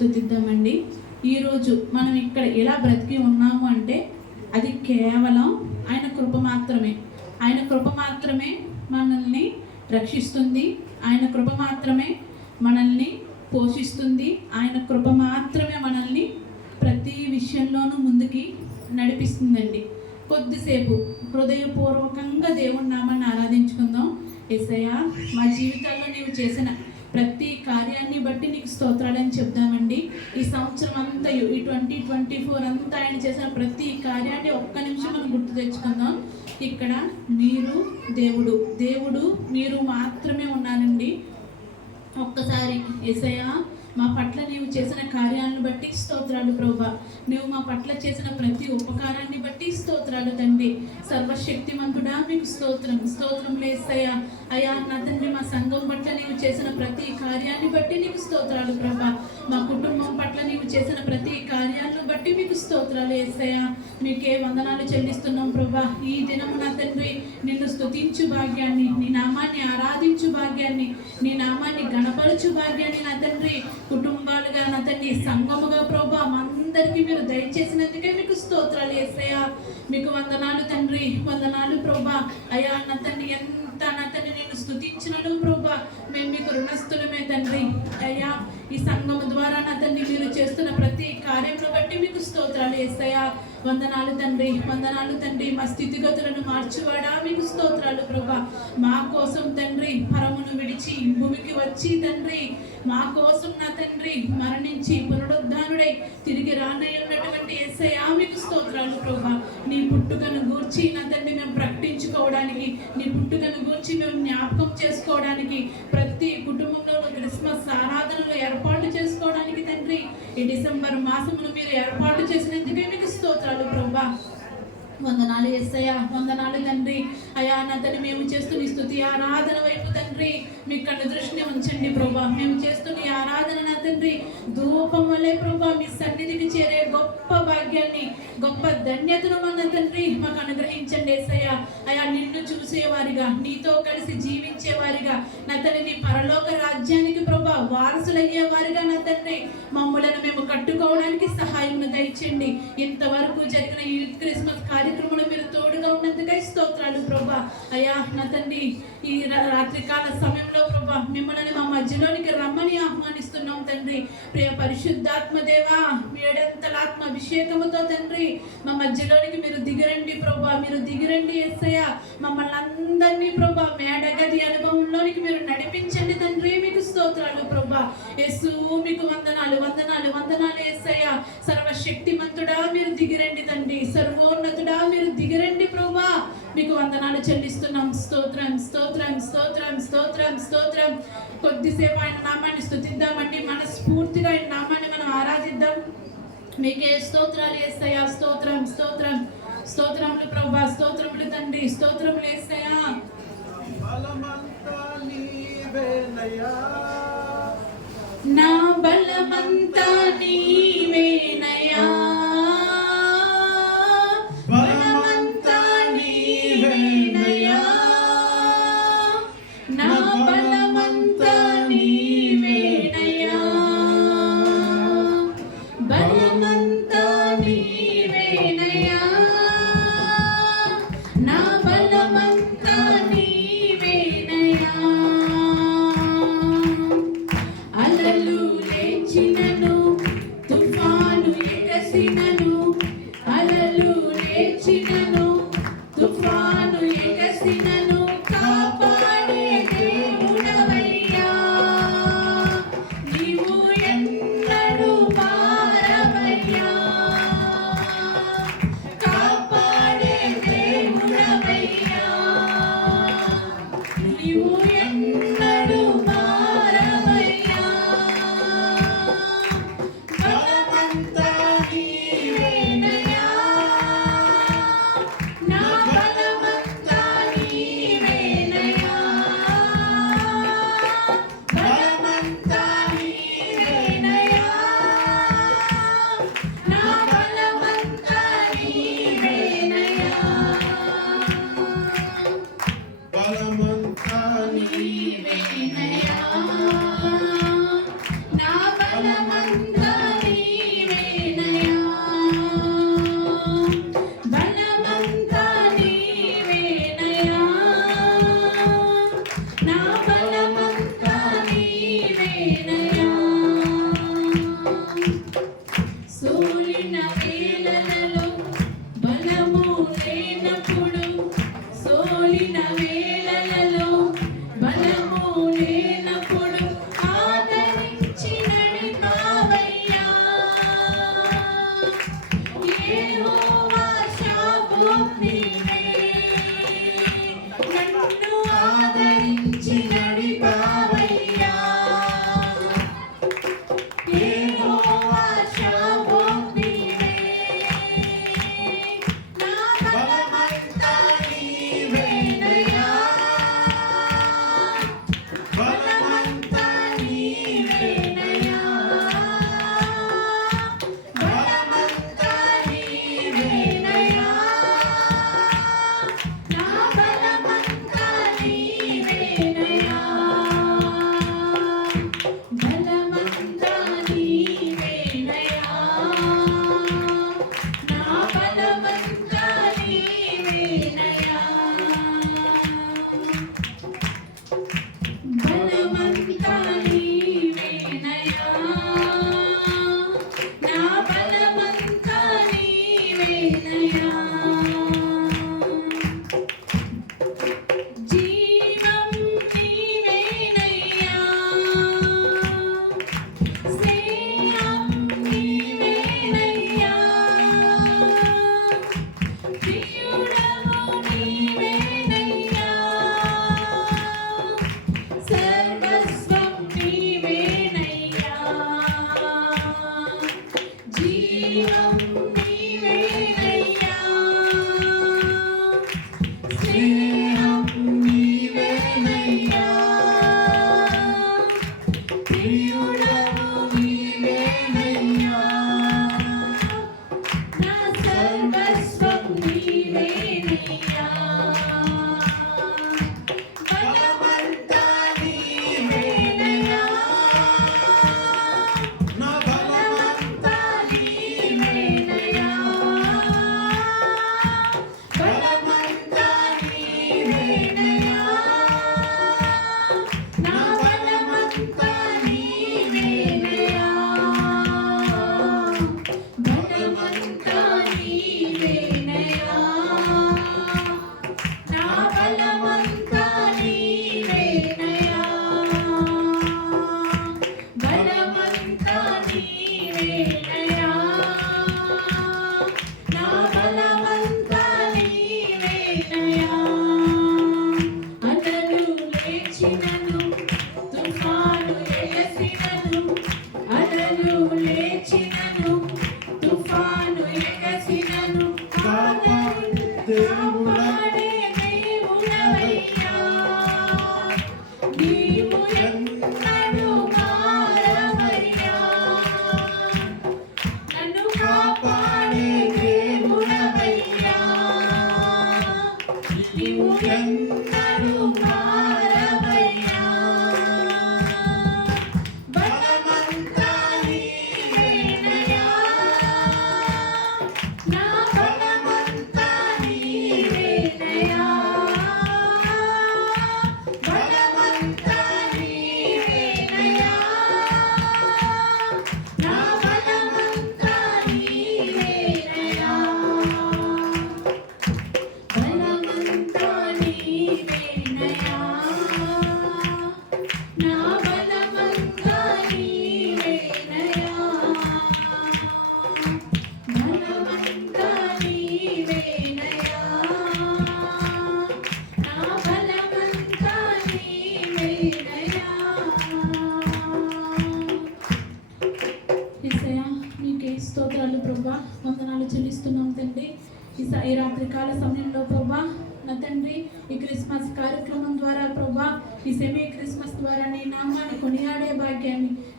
స్థుతిద్దామండి. ఈరోజు మనం ఇక్కడ ఎలా బ్రతికి ఉన్నాము అంటే అది కేవలం ఆయన కృప మాత్రమే. ఆయన కృప మాత్రమే మనల్ని రక్షిస్తుంది. ఆయన కృప మాత్రమే మనల్ని పోషిస్తుంది. ఆయన కృప మాత్రమే మనల్ని ప్రతి విషయంలోనూ ముందుకి నడిపిస్తుందండి. కొద్దిసేపు హృదయపూర్వకంగా దేవుడి నామాన్ని ఆరాధించుకుందాం. ఎసయ్య మా జీవితాల్లో నీవు చేసిన ప్రతి కార్యాన్ని బట్టి నీకు స్తోత్రాలని చెప్దామండి. ఈ సంవత్సరం అంతా ఈ ట్వంటీ ట్వంటీ ఫోర్ అంతా ఆయన చేసిన ప్రతి కార్యాన్ని ఒక్క నిమిషం మనం గుర్తు తెచ్చుకుందాం. ఇక్కడ మీరు దేవుడు. దేవుడు మీరు మాత్రమే ఉన్నారండి ఒక్కసారి ఎసయా మా పట్ల నీవు చేసిన కార్యాలను బట్టి స్తోత్రాలు ప్రభా. నువ్వు మా పట్ల చేసిన ప్రతి ఉపకారాన్ని బట్టి స్తోత్రాలు తండ్రి. సర్వశక్తిమంతుడా మీకు స్తోత్రం. స్తోత్రం లేస్తాయా అయా నా తండ్రి మా సంఘం పట్ల నీవు చేసిన ప్రతి కార్యాన్ని బట్టి నీకు స్తోత్రాలు ప్రభా. మా కుటుంబం పట్ల నీవు చేసిన ప్రతి కార్యాలను బట్టి మీకు స్తోత్రాలు వేస్తాయా మీకే వందనాలు చెల్లిస్తున్నాం ప్రభా. ఈ దినము నా తండ్రి నిన్ను స్తుతించు భాగ్యాన్ని నీ నామాన్ని ఆరాధించు భాగ్యాన్ని నీ నామాన్ని గణపరచు భాగ్యాన్ని నా తండ్రి. కుటుంబాలుగా నా తండ్రి సంఘముగా ప్రభా అందరికీ మీరు దయచేసినందుకే మీకు స్తోత్రాలు వేసాయా మీకు వందనాలు తండ్రి వందనాలు ప్రభా. అయా నా తండ్రి ఎంత నా తండ్రి నేను స్థుతించినను ప్రభా. మేము మీకు రుణస్థులమే తండ్రి. అయ్యా ఈ సంఘము ద్వారా నా తండ్రి మీరు చేస్తున్న ప్రతి కార్యంలో బట్టి మీకు స్తోత్రాలు వేసాయా వందనాలు తండ్రి వందనాలు తండ్రి. మా స్థితిగతులను మార్చువాడా? మీకు స్తోత్రాలు ప్రభా. మా కోసం తండ్రి పరమును విడిచి భూమికి వచ్చి తండ్రి మా కోసం నా తండ్రి మరణించి పునరుద్ధానుడై తిరిగి రానై ఉన్నటువంటి ఎస్ఐయా మీకు స్తోత్రాలు ప్రభా. నీ పుట్టుకను గూర్చి నా తండ్రి మేము ప్రకటించుకోవడానికి నీ పుట్టుకను గూర్చి మేము జ్ఞాపకం చేసుకోవడానికి ప్రతి కుటుంబంలోనూ క్రిస్మస్ ఆరాధనలు ఏర్పాటు చేసుకోవడానికి తండ్రి ఈ డిసెంబర్ మాసమును మీరు ఏర్పాటు చేసినందుకే మీకు స్తోత్రాలు ప్రభా. వందనాలు ఎస్సయ్యా వందనాలు తండ్రి. అయా నా తండ్రి మేము చేస్తున్న స్థుతి ఆరాధన వైపు తండ్రి. మీ కన్ను దృష్టిని ఉంచండి ప్రభా. మేము చేస్తున్న ఆరాధన తండ్రి ధూపం ప్రభా మీ సన్నిధికి చేరే గొప్ప భాగ్యాన్ని గొప్ప ధన్యతను మన తండ్రి మాకు అనుగ్రహించండి ఎస్సయ్యా అయా నిన్ను చూసేవారిగా నీతో కలిసి జీవించేవారిగా నా తండ్రి నీ పరలోక రాజ్యానికి ప్రభా వారసులయ్యే వారిగా నా తండ్రి. మమ్మలను మేము కట్టుకోవడానికి సహాయం దయచండి. ఇంతవరకు జరిగిన ఈ క్రిస్మస్ కార్యక్రమంలో మీరు తోడుగా ఉన్నందుకై స్తోత్రాలు ప్రభా. అయ్యా నా తండ్రి ఈ రాత్రికాల సమయంలో ప్రభా మిమ్మల్ని మా మధ్యలోనికి రమ్మని ఆహ్వానిస్తున్నాం తండ్రి. ప్రియ పరిశుద్ధాత్మ దేవా ఏడంతలాత్మ అభిషేకముతో తండ్రి మా మధ్యలోనికి మీరు దిగరండి ప్రభా మీరు దిగిరండి ఎస్సయ్య మమ్మల్ని అందరినీ ప్రభా అనుభవంలోనికి మీరు నడిపించండి తండ్రి. మీకు స్తోత్రాలు ప్రభా. యేసు మీకు వందనాలు వందనాలు వందనాలు ఏసయ్య. సర్వశక్తిమంతుడా మీరు దిగిరండి తండ్రి. సర్వోన్నతుడా మీరు దిగిరండి ప్రభా. మీకు వందనాలు చెల్లిస్తున్నాం. స్తోత్రం స్తోత్రం స్తోత్రం స్తోత్రం స్తోత్రం. కొద్దిసేపు ఆయన నామాన్ని స్థుతిద్దామండి మనస్ఫూర్తిగా ఆయన నామాన్ని మనం ఆరాధిద్దాం. మీకే స్తోత్రాలు వేస్తాయా స్తోత్రం స్తోత్రం. స్తోత్రములు ప్రభా స్తోత్రములు తండ్రి. స్తోత్రములు వేస్తాయా నా బలమంతా నీవేనయా బలమంతా నీవేనయా Yeah.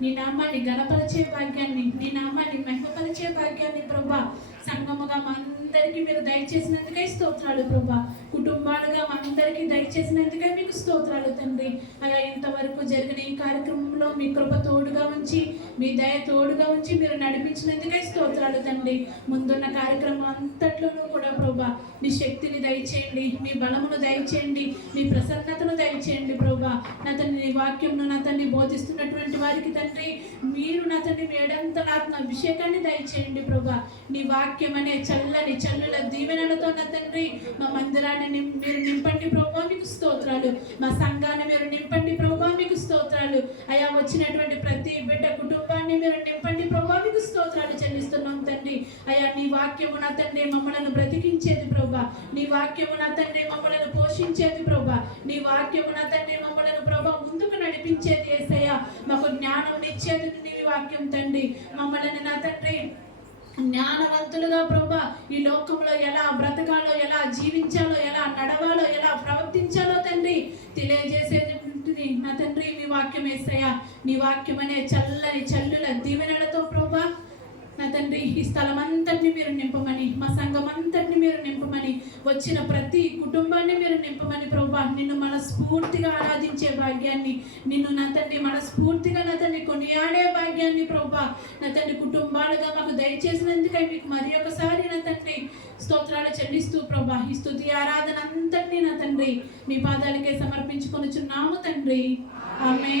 నీ నామాన్ని గణపరిచే భాగ్యాన్ని నీ నామాన్ని మహిమపరిచే భాగ్యాన్ని ప్రభా సంగముగా మా అందరికీ మీరు దయచేసినందుకే స్తోత్రాలు ప్రభా. కుటుంబాలుగా మా అందరికీ దయచేసినందుకే మీకు స్తోత్రాలు తండ్రి. అలా ఇంతవరకు జరిగిన ఈ కార్యక్రమంలో మీ కృప తోడుగా ఉంచి మీ దయ తోడుగా ఉంచి మీరు నడిపించినందుకే స్తోత్రాలు తండ్రి. ముందున్న కార్యక్రమం అంతట్లోనూ కూడా ప్రభా మీ శక్తిని దయచేయండి మీ బలమును దయచేయండి మీ ప్రసన్నతను దయచేయండి ప్రభా. నా తండ్రి నీ వాక్యంను నా తండ్రి బోధిస్తున్నటువంటి వారికి తండ్రి మీరు నా తండ్రి వేడంతలాత్మ అభిషేకాన్ని దయచేయండి ప్రభా. నీ వాక్యం అనే చల్లని చల్లుల దీవెనలతో నా తండ్రి మా మందిరాన్ని మీరు నింపండి ప్రభా మీకు స్తోత్రాలు. మా సంఘాన్ని మీరు నింపండి ప్రభా మీకు స్తోత్రాలు. అయా వచ్చినటువంటి ప్రతి బిడ్డ కుటుంబాన్ని మీరు నింపండి ప్రభా మీకు స్తోత్రాలు చెల్లిస్తున్నాం తండ్రి. అయా నీ వాక్యము నా తండ్రి మమ్మలను బ్రతికించేది ప్రభా నీ వాక్యము నా తండ్రి మమ్మలను పోషించేది ప్రభా నీ వాక్యము నా తండ్రి మమ్మలను ప్రభా ముందుకు నడిపించేది ఏసయ్య. మాకు జ్ఞానం ఇచ్చేది నీ వాక్యం తండ్రి. మమ్మల్ని నా తండ్రి జ్ఞానవంతులుగా ప్రభా ఈ లోకంలో ఎలా బ్రతకాలో ఎలా జీవించాలో ఎలా నడవాలో ఎలా ప్రవర్తించాలో తండ్రి తెలియజేసేది నా తండ్రి మీ వాక్యం వేసయ్యా నీ వాక్యం అనే చల్లని చల్లుల దీవెనలతో ప్రభా నా తండ్రి ఈ స్థలం అంతటిని మీరు నింపమని మా సంఘం అంతటిని మీరు నింపమని వచ్చిన ప్రతి కుటుంబాన్ని మీరు నింపమని ప్రభా నిన్ను మనస్ఫూర్తిగా ఆరాధించే భాగ్యాన్ని నిన్ను నా తండ్రి మనస్ఫూర్తిగా నా తండ్రి కొనియాడే భాగ్యాన్ని ప్రభా నా తండ్రి కుటుంబాలుగా మాకు దయచేసినందుకై మీకు మరి ఒకసారి నా తండ్రి స్తోత్రాలు చెల్లిస్తూ ప్రభా ఈ స్థుతి ఆరాధన అంతటినీ నా తండ్రి మీ పాదాలకే సమర్పించుకొనుచున్నాము తండ్రి. ఆమె